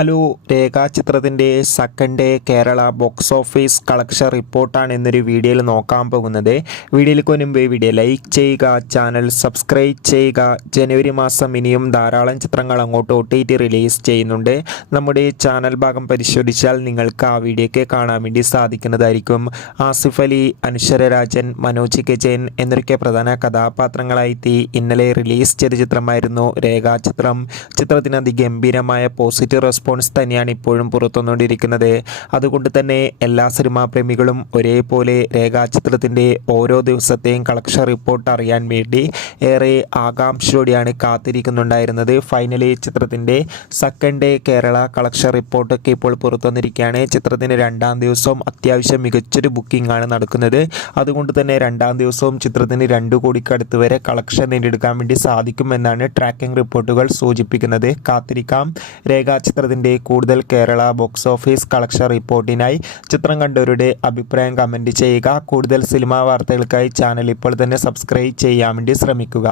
Hello, രേഖാചിത്രത്തിൻ്റെ second day Kerala box office collection റിപ്പോർട്ടാണ് എന്നൊരു വീഡിയോയിൽ നോക്കാൻ പോകുന്നത്. വീഡിയോയിലേക്ക് മുൻപ് വീഡിയോ ലൈക്ക് ചെയ്യുക, ചാനൽ സബ്സ്ക്രൈബ് ചെയ്യുക. ജനുവരി മാസം ഇനിയും ധാരാളം ചിത്രങ്ങൾ അങ്ങോട്ട് OTT റിലീസ് ചെയ്യുന്നുണ്ട്. നമ്മുടെ ചാനൽ ഭാഗം പരിശോധിച്ചാൽ നിങ്ങൾക്ക് ആ വീഡിയോയ്ക്ക് കാണാൻ വേണ്ടി സാധിക്കുന്നതായിരിക്കും. ആസിഫ് അലി, അനശ്വര രാജൻ, മനോജ് കെ ജയൻ എന്നൊക്കെ പ്രധാന കഥാപാത്രങ്ങളായി ഇന്നലെ റിലീസ് ചെയ്ത ചിത്രമായിരുന്നു രേഖാചിത്രം. ചിത്രത്തിന് അതിഗംഭീരമായ പോസിറ്റീവ് റെസ്പോൺസ് തന്നെയാണ് ഇപ്പോഴും പുറത്തുവന്നുകൊണ്ടിരിക്കുന്നത്. അതുകൊണ്ട് തന്നെ എല്ലാ സിനിമാ പ്രേമികളും ഒരേപോലെ രേഖാചിത്രത്തിൻ്റെ ഓരോ ദിവസത്തെയും കളക്ഷൻ റിപ്പോർട്ട് അറിയാൻ വേണ്ടി ഏറെ ആകാംക്ഷയോടെയാണ് കാത്തിരിക്കുന്നുണ്ടായിരുന്നത്. ഫൈനലി ചിത്രത്തിൻ്റെ സെക്കൻഡ് ഡേ കേരള കളക്ഷൻ റിപ്പോർട്ടൊക്കെ ഇപ്പോൾ പുറത്തുവന്നിരിക്കുകയാണ്. ചിത്രത്തിന് രണ്ടാം ദിവസവും അത്യാവശ്യം മികച്ചൊരു ബുക്കിംഗ് ആണ് നടക്കുന്നത്. അതുകൊണ്ട് തന്നെ രണ്ടാം ദിവസവും ചിത്രത്തിന് 2 കോടിക്കടുത്ത് വരെ കളക്ഷൻ നേടിയെടുക്കാൻ വേണ്ടി സാധിക്കുമെന്നാണ് ട്രാക്കിംഗ് റിപ്പോർട്ടുകൾ സൂചിപ്പിക്കുന്നത്. കാത്തിരിക്കാം. രേഖാചിത്രത്തിൻ്റെ കൂടുതൽ കേരള ബോക്സ് ഓഫീസ് കളക്ഷൻ റിപ്പോർട്ടിനായി ചിത്രം കണ്ടവരുടെ അഭിപ്രായം കമൻറ്റ് ചെയ്യുക. കൂടുതൽ സിനിമാ വാർത്തകൾക്കായി ചാനൽ ഇപ്പോൾ തന്നെ സബ്സ്ക്രൈബ് ചെയ്യാൻ വേണ്ടി ശ്രമിക്കുക.